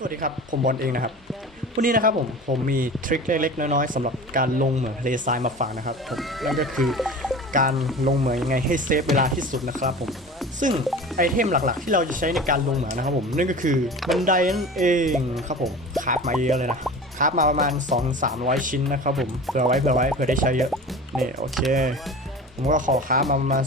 สวัสดีครับ ผมบอลเองนะครับ วันนี้นะครับผม ผมมีทริคเล็กๆ น้อยๆสำหรับการลงเหมืองทะเลทรายมาฝากนะครับผมนั่นก็คือการลงเหมืองยังไงให้เซฟเวลาที่สุดนะครับผม ซึ่งไอเทมหลักๆ ที่เราจะใช้ในการลงเหมืองนะครับผม นั่นก็คือบันไดนั่นเองครับผมคราฟมาเยอะเลยนะคราฟมาประมาณ 2-300 ชิ้นนะครับผม เผื่อไว้เผื่อไว้เผื่อได้ใช้เยอะ นี่โอเค ผมก็ขอค้ามาประมาณ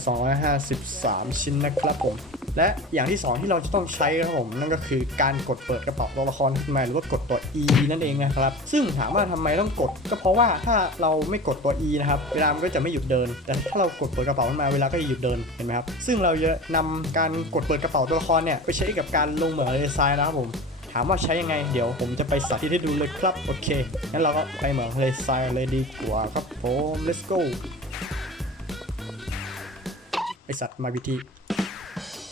253 ชิ้นนะครับผม และอย่างที่ 2 ที่เราจะต้องใช้ครับผมนั่นก็คือการกดเปิดกระเป๋าตัวละครขึ้นมาหรือว่ากดตัว E นั่นเองนะครับ ซึ่งถามว่าทำไมต้องกด ก็เพราะว่าถ้าเราไม่กดตัว E นะครับเวลามันก็จะไม่หยุดเดิน แต่ถ้าเรากดเปิดกระเป๋าขึ้นมาเวลาก็จะหยุดเดินเห็นไหมครับซึ่งเราจะนำการกดเปิดกระเป๋าตัวละครเนี่ยไปใช้กับการลงเหมืองเลซายนะครับผมถามว่าใช้ยังไงเดี๋ยวผมจะไปสาธิตให้ดูเลยครับ โอเคงั้นเราก็ไปเหมืองเลทรายเลยดีกว่าครับผม let's go ไอสัตว์มาวิธี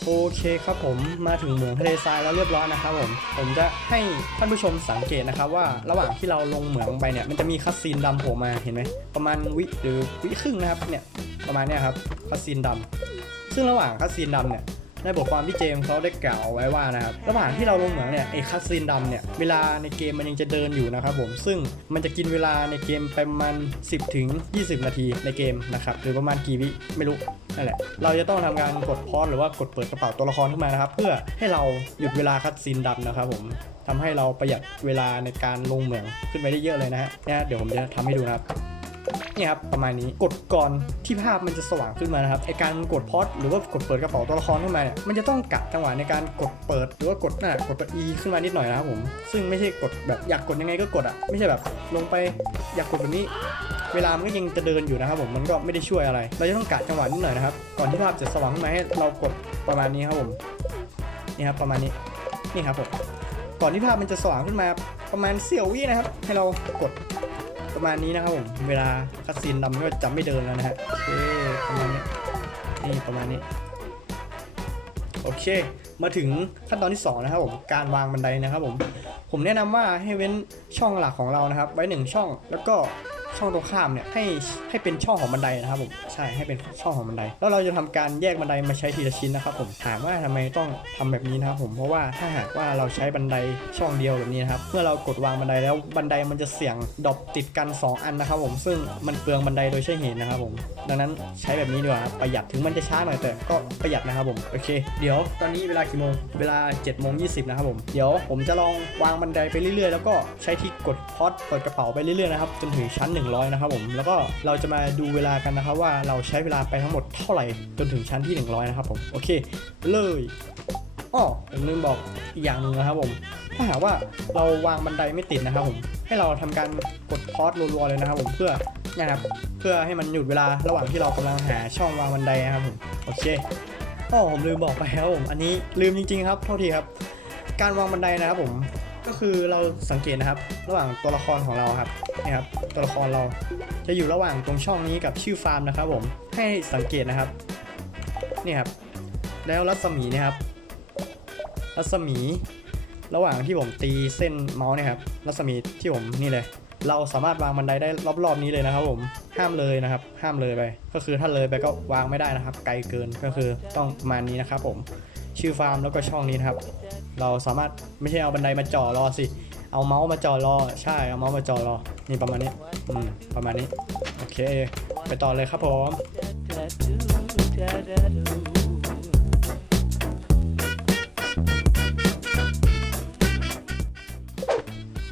โอเคครับผมมาถึงเหมืองทะเลทรายแล้วเรียบร้อยนะครับผม ผมจะให้ท่านผู้ชมสังเกตนะครับว่าระหว่างที่เราลงเหมืองไปเนี่ยมันจะมีคัสซีนดำโผล่มาเห็นไหมประมาณวิหรือวิครึ่งนะครับเนี่ยประมาณเนี้ยครับคัสซีนดำซึ่งระหว่างคัสซีนดำเนี่ย ในบทความที่เจมส์เขาได้กล่าวไว้ว่านะครับระหว่างที่เราลงเหมืองเนี่ยไอ้คัสซีนดำเนี่ยเวลาในเกมมันยังจะเดินอยู่นะครับผมซึ่งมันจะกินเวลาในเกมไปประมาณ 10ถึง20 นาทีในเกมนะครับหรือประมาณกี่วิไม่รู้นั่นแหละเราจะต้องทำการกดพอสหรือว่ากดเปิดกระเป๋าตัวละครขึ้นมานะครับ เพื่อให้เราหยุดเวลาคัดซีนดำนะครับผมทำให้เราประหยัดเวลาในการลงเหมืองขึ้นไปได้เยอะเลยนะฮะเนี่ยเดี๋ยวผมจะทำให้ดูนะครับ นี่ครับประมาณนี้กดก่อนที่ภาพมันจะสว่างขึ้นมานะครับไอการกดพอสหรือว่ากดเปิดกระเป๋าตัวละครขึ้นมาเนี่ยมันจะต้องกะจังหวะในการกดเปิด หรือว่ากดน่ะกดตัว E ขึ้นมานิดหน่อยนะครับผมซึ่งไม่ใช่กดแบบอยากกดยังไงก็กดอะไม่ใช่แบบลงไปอยากกดแบบนี้ เวลามันก็ยังจะเดินอยู่นะครับผมมันก็ไม่ได้ช่วยอะไร เราจะต้องกะจังหวะนิดหน่อยนะครับก่อนที่ภาพจะสว่างขึ้นมาให้เรากดประมาณนี้ครับผมนี่ครับประมาณนี้นี่ครับผมก่อนที่ภาพมันจะสว่างขึ้นมาประมาณเสี้ยววินะครับ ให้เรากด ประมาณนี้นะครับผม เวลาคัสซีนดำก็จะไม่เดินแล้วนะฮะโอเคประมาณนี้นี่ประมาณนี้ โอเค มาถึงขั้นตอนที่สองนะครับผม การวางบันไดนะครับผม ผมแนะนำว่าให้เว้นช่องหลักของเรานะครับ ไว้หนึ่งช่อง แล้วก็ ช่องตรงข้ามเนี่ยให้ให้เป็นช่องของบันไดนะครับผมใช่ให้เป็นช่องของบันได แล้วเราจะทำการแยกบันไดมาใช้ทีละชิ้นนะครับผมถามว่าทำไมต้องทำแบบนี้นะครับผมเพราะว่าถ้าหากว่าเราใช้บันไดช่องเดียวแบบนี้นะครับเมื่อเรากดวางบันไดแล้วบันไดมันจะเสี่ยงดรอปติดกัน 2 อันนะครับผมซึ่งมันเปลืองบันไดโดยใช่เหตุนะครับผมดังนั้นใช้แบบนี้ดีกว่าประหยัดถึงมันจะช้าหน่อยแต่ก็ประหยัดนะครับผมโอเค เดี๋ยวตอนนี้เวลากี่โมงเวลา7โมง20นะครับผมเดี๋ยวผมจะลองวางบันไดไปเรื่อยๆ แล้วก็ใช้ที่กดพอดเปิดกระเป๋าไปเรื่อยๆนะครับจนถึงชั้น100 นะครับผมแล้วก็เราจะมาดูเวลากันนะครับว่าเราใช้เวลาไปทั้งหมดเท่าไหร่จนถึงชั้นที่ 100 นะครับผมโอเคเลยอ้อผมลืมบอกอีกอย่างหนึ่งนะครับผมถ้าหากว่าเราวางบันไดไม่ติดนะครับผมให้เราทำการกดพอดรัวๆเลยนะครับผมเพื่อนะครับเพื่อให้มันหยุดเวลาระหว่างที่เรากำลังหาช่องวางบันไดนะครับผมโอเคอ้อผมลืมบอกไปครับผมอันนี้ลืมจริงๆครับเท่าทีครับ การวางบันไดนะครับผม ก็คือเราสังเกตนะครับ ระหว่างตัวละครของเราครับนี่ครับตัวละครเราจะอยู่ระหว่างตรงช่องนี้กับชื่อฟาร์มนะครับผมให้สังเกตนะครับนี่ครับ แล้วรัศมีนะครับ รัศมี ระหว่างที่ผมตีเส้นเมาส์เนี่ยครับรัศมีที่ผมนี่เลยเราสามารถวางบันไดได้รอบๆนี้เลยนะครับผมห้ามเลยนะครับ ห้ามเลยไป ก็คือถ้าเลยไปก็วางไม่ได้นะครับ ไกลเกินก็คือต้องประมาณนี้นะครับผม ชื่อฟาร์มแล้วก็ช่องนี้นะครับ เราสามารถไม่ใช่เอาบันไดมาจ่อรอสิ เอาเมาส์มาจ่อรอ ใช่ เอาเมาส์มาจ่อรอ นี่ประมาณนี้ อืม ประมาณนี้ โอเค ไปต่อเลยครับผม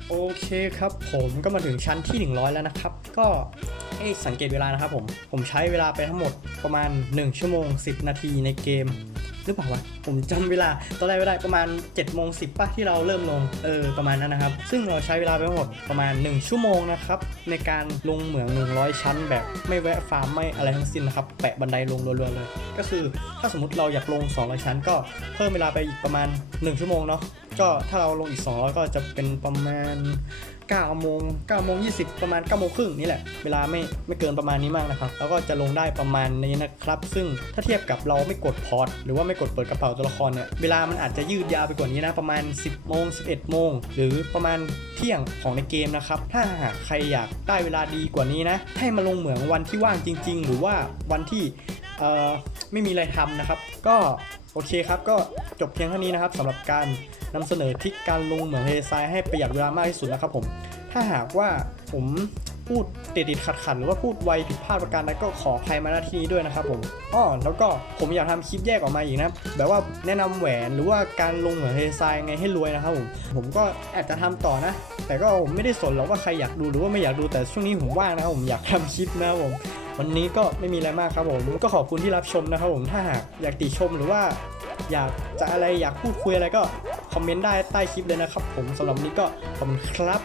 โอเคครับผมก็มาถึงชั้นที่ 100 แล้วนะครับ ก็ให้สังเกตเวลานะครับผม ผมใช้เวลาไปทั้งหมด ประมาณ 1 ชั่วโมง 10 นาทีในเกมหรือเปล่าวะผมจำเวลาตอนแรกไม่ได้ประมาณ7โมง10ป่ะที่เราเริ่มลงเออประมาณนั้นนะครับ ซึ่งเราใช้เวลาไปทั้งหมดประมาณ 1 ชั่วโมงนะครับในการลงเหมือง 100 ชั้น แบบไม่แวะฟาร์มไม่อะไรทั้งสิ้นนะครับแปะบันไดลงรัวๆเลย ก็คือถ้าสมมติเราอยากลง 200 ชั้น ก็เพิ่มเวลาไปอีกประมาณ 1 ชั่วโมงเนาะ ก็ถ้าเราลงอีก200ก็จะเป็นประมาณ9โมง9โมง20 ประมาณ9โมงครึ่งนี่แหละ เวลาไม่ไม่เกินประมาณนี้มากนะครับ แล้วก็จะลงได้ประมาณนี้นะครับ ซึ่งถ้าเทียบกับเราไม่กดพอร์ตหรือว่าไม่กดเปิดกระเป๋าตัวละครเนี่ย เวลามันอาจจะยืดยาวไปกว่านี้นะ ประมาณ 10โมง11โมงหรือประมาณเที่ยงของในเกมนะครับ ถ้าหากใครอยากได้เวลาดีกว่านี้นะ ให้มาลงเหมืองวันที่ว่างจริง ๆ หรือว่าวันที่เอ่อไม่มีอะไรทำนะครับ ก็ โอเคครับก็จบเพียงเท่านี้นะครับสำหรับการนำเสนอทริกการลงเหมืองทะเลทรายให้ประหยัดเวลามากที่สุดนะครับผมถ้าหากว่าผมพูดติดติดขัดขัดๆหรือว่าพูดไวผิดพลาดประการใดก็ขออภัยมาณที่นี้ด้วยนะครับผมอ้อแล้วก็ผมอยากทำคลิปแยกออกมาอีกนะแบบว่าแนะนำแหวนหรือว่าการลงเหมืองเลทรายไงให้รวยนะครับผมผมก็อาจจะทำต่อนะ แต่ก็ผมไม่ได้สนหรอกว่าใครอยากดูหรือว่าไม่อยากดูแต่ช่วงนี้ผมว่างนะครับผมอยากทำคลิปนะครับผม วันนี้ก็ไม่มีอะไรมากครับผม ก็ขอบคุณที่รับชมนะครับผมถ้าหากอยากติชมหรือว่า อยากจะอะไรอยากพูดคุยอะไรก็คอมเมนต์ได้ใต้คลิปเลยนะครับผมสำหรับวันนี้ก็ขอบคุณครับ